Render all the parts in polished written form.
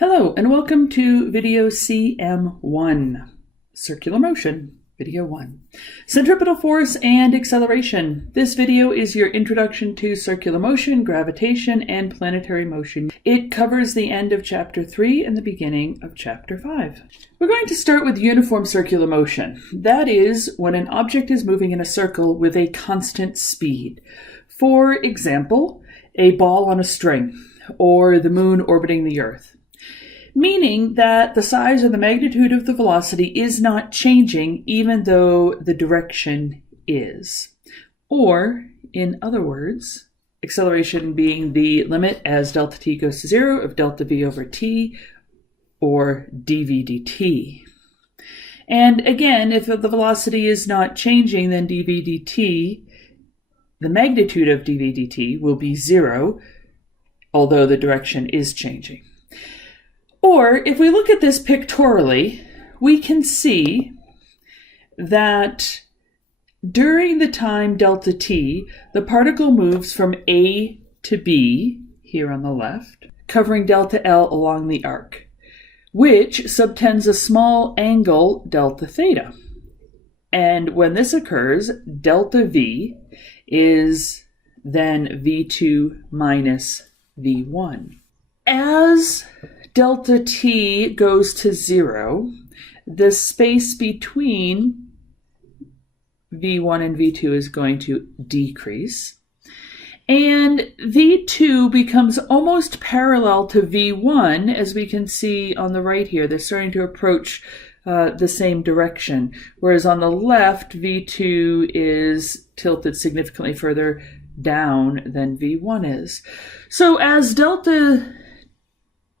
Hello and welcome to video CM.1, Circular Motion, video 1. Centripetal force and acceleration. This video is your introduction to circular motion, gravitation, and planetary motion. It covers the end of chapter 3 and the beginning of chapter 5. We're going to start with uniform circular motion. That is when an object is moving in a circle with a constant speed. For example, a ball on a string, or the moon orbiting the Earth. Meaning that the size or the magnitude of the velocity is not changing even though the direction is. Or, in other words, acceleration being the limit as delta t goes to 0 of delta v over t, or dv dt. And again, if the velocity is not changing, then dv dt, the magnitude of dv dt will be 0, although the direction is changing. Or, if we look at this pictorially, we can see that during the time delta t, the particle moves from A to B, here on the left, covering delta L along the arc, which subtends a small angle delta theta. And when this occurs, delta V is then V2 minus V1. As delta t goes to 0, the space between V1 and V2 is going to decrease. And V2 becomes almost parallel to V1, as we can see on the right here. They're starting to approach the same direction. Whereas on the left, V2 is tilted significantly further down than V1 is. So as delta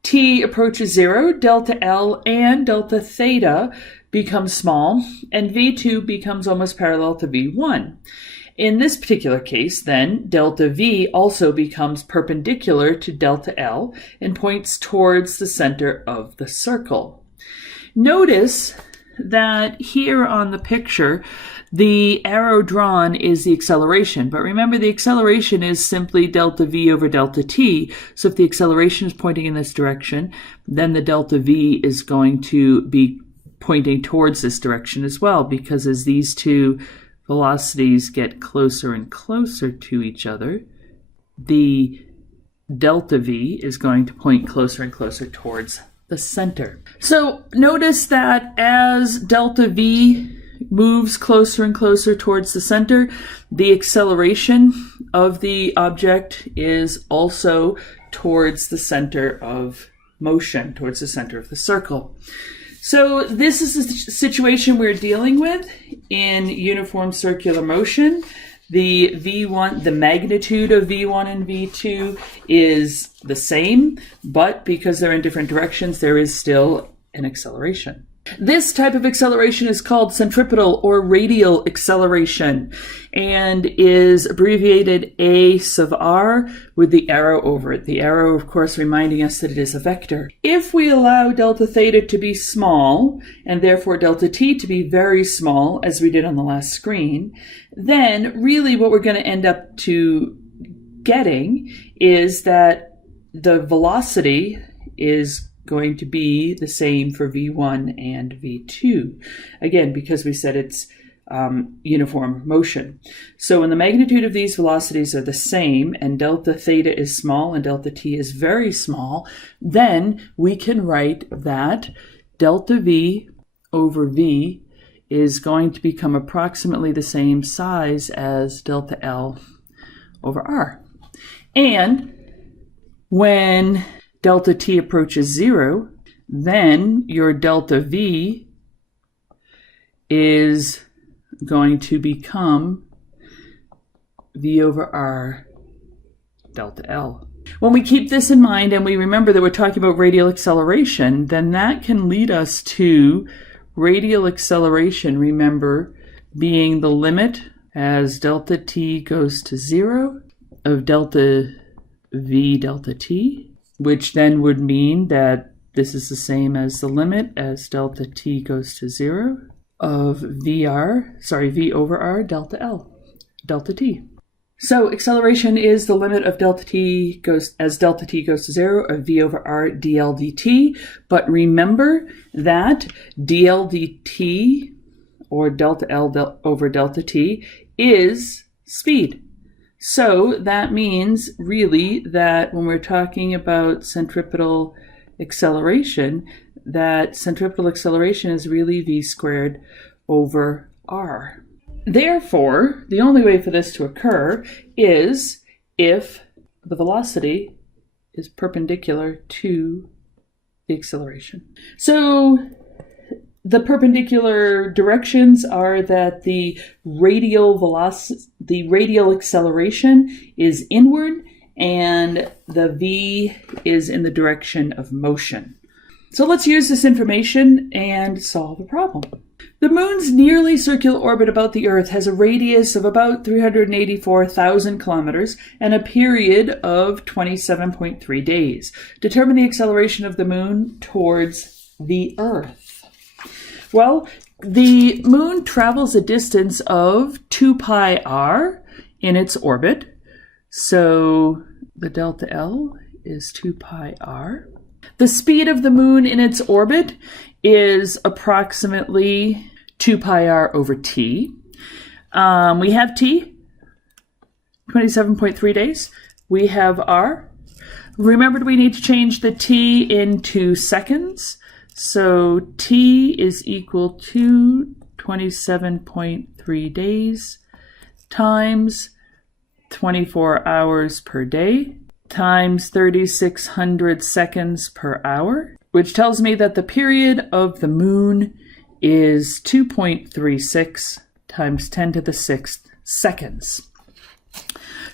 t approaches 0, delta L and delta theta become small, and V2 becomes almost parallel to V1. In this particular case, then, delta V also becomes perpendicular to delta L and points towards the center of the circle. Notice that here on the picture, the arrow drawn is the acceleration, but remember the acceleration is simply delta v over delta t, so if the acceleration is pointing in this direction, then the delta v is going to be pointing towards this direction as well, because as these two velocities get closer and closer to each other, the delta v is going to point closer and closer towards the center. So notice that as delta v moves closer and closer towards the center, the acceleration of the object is also towards the center of motion, towards the center of the circle. So this is the situation we're dealing with in uniform circular motion. The V1, the magnitude of V1 and V2 is the same, but because they're in different directions, there is still an acceleration. This type of acceleration is called centripetal or radial acceleration and is abbreviated A sub r with the arrow over it. The arrow, of course, reminding us that it is a vector. If we allow delta theta to be small and therefore delta t to be very small, as we did on the last screen, then really what we're going to end up to getting is that the velocity is going to be the same for V1 and V2. Again, because we said it's uniform motion. So when the magnitude of these velocities are the same and delta theta is small and delta t is very small, then we can write that delta V over V is going to become approximately the same size as delta L over R. And when delta t approaches 0, then your delta V is going to become V over R delta L. When we keep this in mind and we remember that we're talking about radial acceleration, then that can lead us to radial acceleration, remember, being the limit as delta t goes to 0 of delta V delta t, which then would mean that this is the same as the limit as delta t goes to 0 of V over R delta L, delta t. So acceleration is the limit of delta t goes to 0 of v over r dl dt. But remember that dl dt, or delta L over delta t, is speed. So that means really that when we're talking about centripetal acceleration, that centripetal acceleration is really v squared over r. Therefore, the only way for this to occur is if the velocity is perpendicular to the acceleration. So the perpendicular directions are that the radial acceleration is inward and the v is in the direction of motion. So let's use this information and solve the problem. The moon's nearly circular orbit about the Earth has a radius of about 384,000 kilometers and a period of 27.3 days. Determine the acceleration of the moon towards the Earth. Well, the moon travels a distance of 2 pi r in its orbit. So the delta L is 2 pi r. The speed of the moon in its orbit is approximately 2 pi r over t. We have t, 27.3 days. We have r. Remember, we need to change the t into seconds. So t is equal to 27.3 days times 24 hours per day times 3,600 seconds per hour, which tells me that the period of the moon is 2.36 times 10 to the 6th seconds.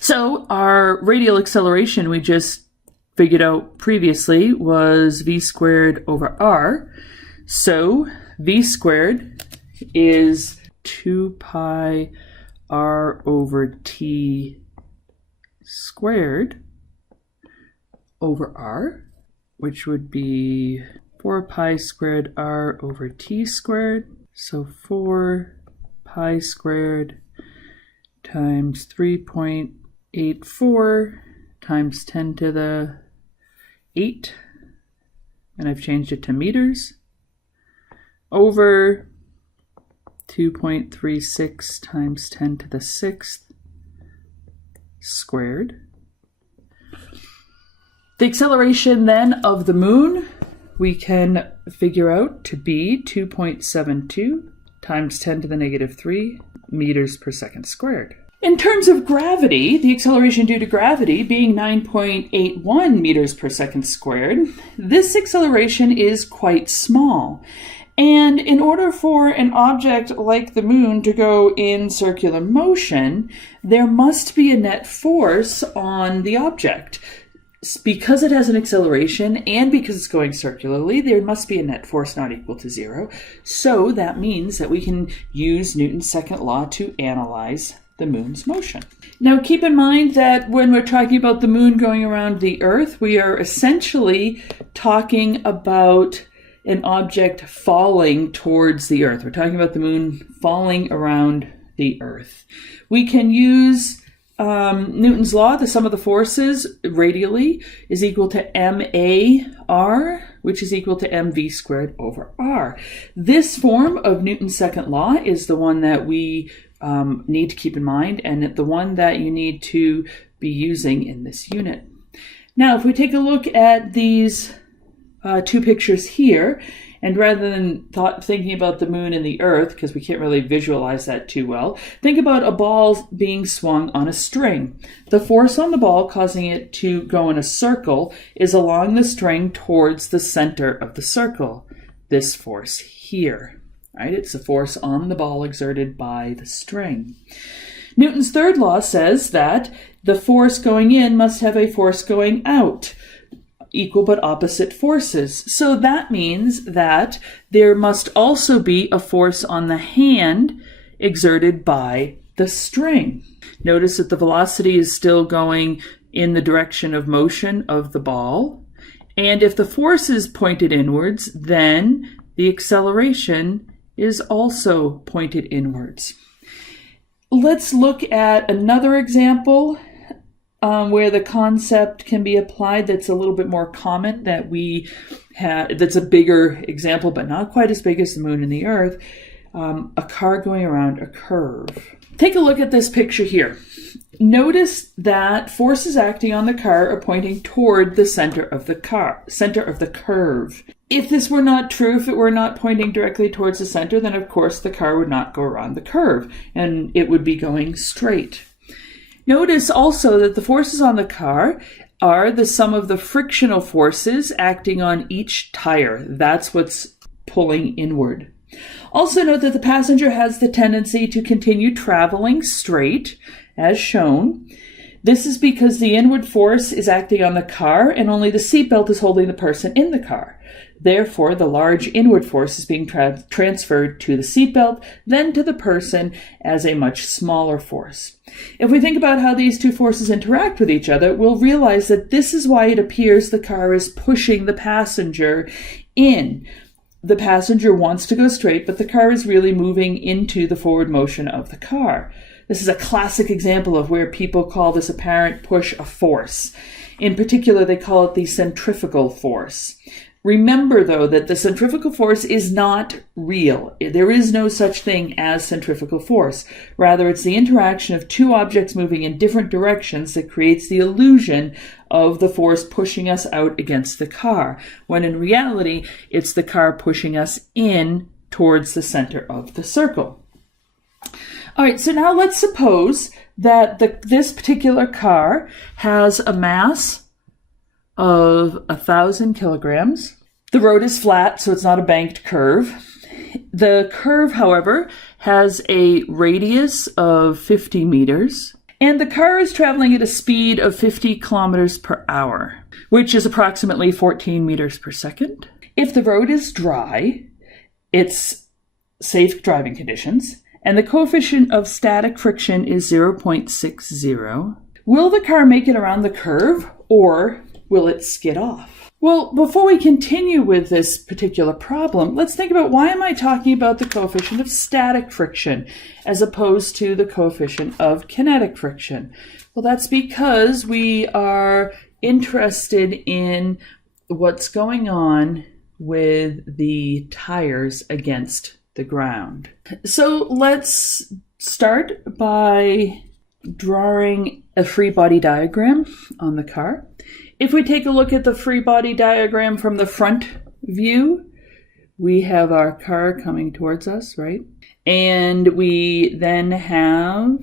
So our radial acceleration we just figured out previously was v squared over r. So v squared is 2 pi r over t squared over r, which would be 4 pi squared r over t squared. So 4 pi squared times 3.84 times 10 to the 8, and I've changed it to meters, over 2.36 times 10 to the 6th squared. The acceleration then of the moon we can figure out to be 2.72 times 10 to the negative 3 meters per second squared. In terms of gravity, the acceleration due to gravity being 9.81 meters per second squared, this acceleration is quite small. And in order for an object like the moon to go in circular motion, there must be a net force on the object. Because it has an acceleration and because it's going circularly, there must be a net force not equal to 0. So that means that we can use Newton's second law to analyze the moon's motion. Now keep in mind that when we're talking about the moon going around the Earth, we are essentially talking about an object falling towards the Earth. We're talking about the moon falling around the Earth. We can use Newton's law, the sum of the forces radially is equal to MAR, which is equal to MV squared over R. This form of Newton's second law is the one that we need to keep in mind, and the one that you need to be using in this unit. Now, if we take a look at these two pictures here, and rather than thinking about the moon and the Earth, because we can't really visualize that too well, think about a ball being swung on a string. The force on the ball causing it to go in a circle is along the string towards the center of the circle. This force here, right? It's the force on the ball exerted by the string. Newton's third law says that the force going in must have a force going out. Equal but opposite forces. So that means that there must also be a force on the hand exerted by the string. Notice that the velocity is still going in the direction of motion of the ball. And if the force is pointed inwards, then the acceleration is also pointed inwards. Let's look at another example where the concept can be applied that's a little bit more common that we have, that's a bigger example, but not quite as big as the moon and the earth, a car going around a curve. Take a look at this picture here. Notice that forces acting on the car are pointing toward the center of the curve. If this were not true, if it were not pointing directly towards the center, then of course the car would not go around the curve and it would be going straight. Notice also that the forces on the car are the sum of the frictional forces acting on each tire. That's what's pulling inward. Also note that the passenger has the tendency to continue traveling straight, as shown. This is because the inward force is acting on the car and only the seatbelt is holding the person in the car. Therefore, the large inward force is being transferred to the seatbelt, then to the person as a much smaller force. If we think about how these two forces interact with each other, we'll realize that this is why it appears the car is pushing the passenger in. The passenger wants to go straight, but the car is really moving into the forward motion of the car. This is a classic example of where people call this apparent push a force. In particular, they call it the centrifugal force. Remember, though, that the centrifugal force is not real. There is no such thing as centrifugal force. Rather, it's the interaction of two objects moving in different directions that creates the illusion of the force pushing us out against the car, when in reality, it's the car pushing us in towards the center of the circle. All right, so now let's suppose that this particular car has a mass of 1,000 kilograms. The road is flat, so it's not a banked curve. The curve, however, has a radius of 50 meters, and the car is traveling at a speed of 50 kilometers per hour, which is approximately 14 meters per second. If the road is dry, it's safe driving conditions, and the coefficient of static friction is 0.60. Will the car make it around the curve, or will it skid off? Well, before we continue with this particular problem, let's think about why am I talking about the coefficient of static friction as opposed to the coefficient of kinetic friction? Well, that's because we are interested in what's going on with the tires against the ground. So let's start by drawing a free body diagram on the car. If we take a look at the free body diagram from the front view, we have our car coming towards us, right? And we then have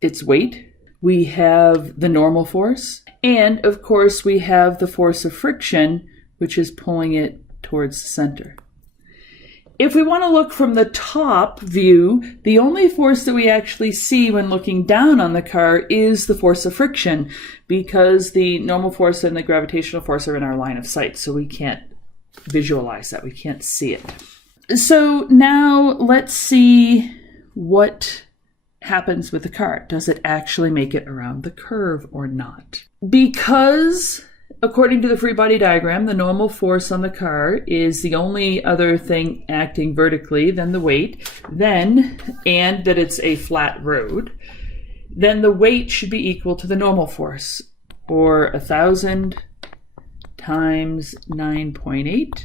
its weight. We have the normal force. And of course, we have the force of friction, which is pulling it towards the center. If we want to look from the top view, the only force that we actually see when looking down on the car is the force of friction, because the normal force and the gravitational force are in our line of sight, so we can't visualize that. We can't see it. So now let's see what happens with the car. Does it actually make it around the curve or not? Because according to the free body diagram, the normal force on the car is the only other thing acting vertically than the weight, and that it's a flat road, then the weight should be equal to the normal force, or 1,000 times 9.8,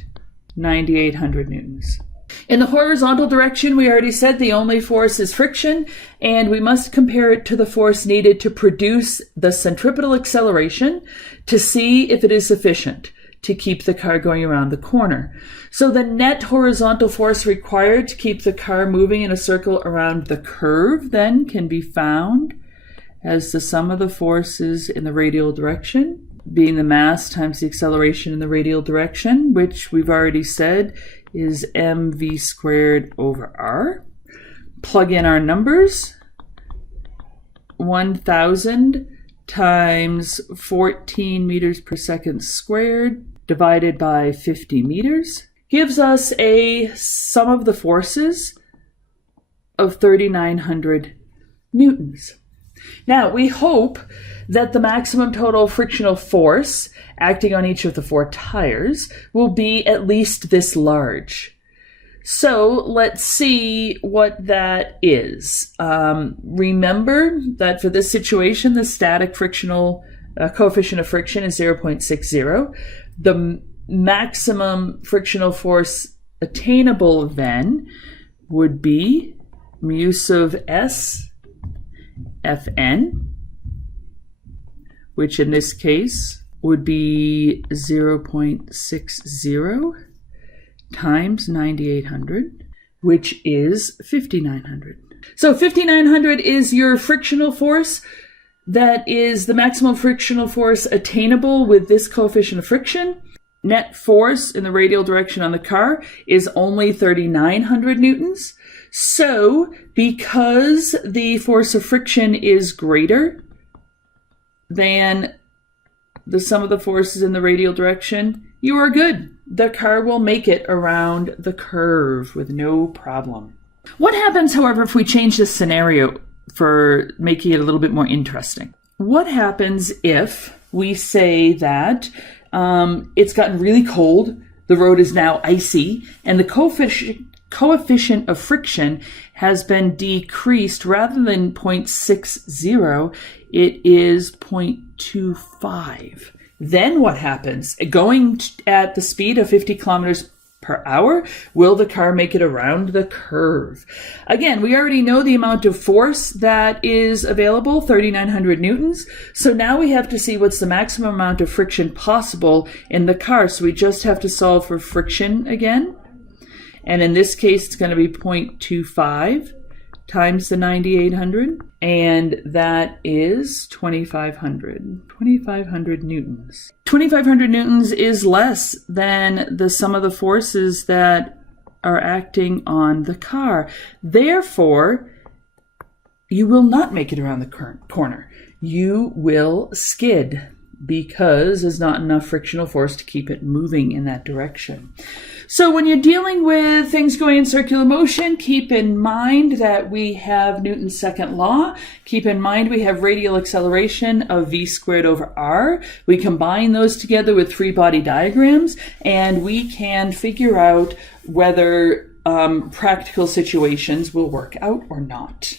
9,800 newtons. In the horizontal direction, we already said the only force is friction, and we must compare it to the force needed to produce the centripetal acceleration to see if it is sufficient to keep the car going around the corner. So the net horizontal force required to keep the car moving in a circle around the curve then can be found as the sum of the forces in the radial direction, being the mass times the acceleration in the radial direction, which we've already said is mv squared over r. Plug in our numbers. 1,000 times 14 meters per second squared divided by 50 meters gives us a sum of the forces of 3,900 newtons. Now, we hope that the maximum total frictional force acting on each of the four tires will be at least this large. So let's see what that is. Remember that for this situation, the static frictional coefficient of friction is 0.60. The maximum frictional force attainable then would be mu sub s Fn, which in this case would be 0.60 times 9,800, which is 5,900. So 5,900 is your frictional force. That is the maximum frictional force attainable with this coefficient of friction. Net force in the radial direction on the car is only 3,900 newtons. So because the force of friction is greater than the sum of the forces in the radial direction, you are good. The car will make it around the curve with no problem. What happens, however, if we change this scenario for making it a little bit more interesting? What happens if we say that it's gotten really cold, the road is now icy, and the coefficient of friction has been decreased rather than 0.60, it is 0.25. Then what happens? Going at the speed of 50 kilometers per hour, will the car make it around the curve? Again, we already know the amount of force that is available, 3,900 newtons. So now we have to see what's the maximum amount of friction possible in the car. So we just have to solve for friction again. And in this case, it's going to be 0.25 times the 9,800. And that is 2,500 newtons. 2,500 newtons is less than the sum of the forces that are acting on the car. Therefore, you will not make it around the corner. You will skid because there's not enough frictional force to keep it moving in that direction. So when you're dealing with things going in circular motion, keep in mind that we have Newton's second law. Keep in mind we have radial acceleration of v squared over r. We combine those together with free body diagrams, and we can figure out whether practical situations will work out or not.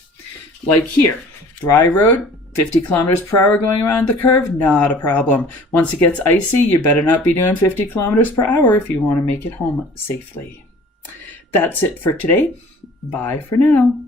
Like here, dry road, 50 kilometers per hour going around the curve, not a problem. Once it gets icy, you better not be doing 50 kilometers per hour if you want to make it home safely. That's it for today. Bye for now.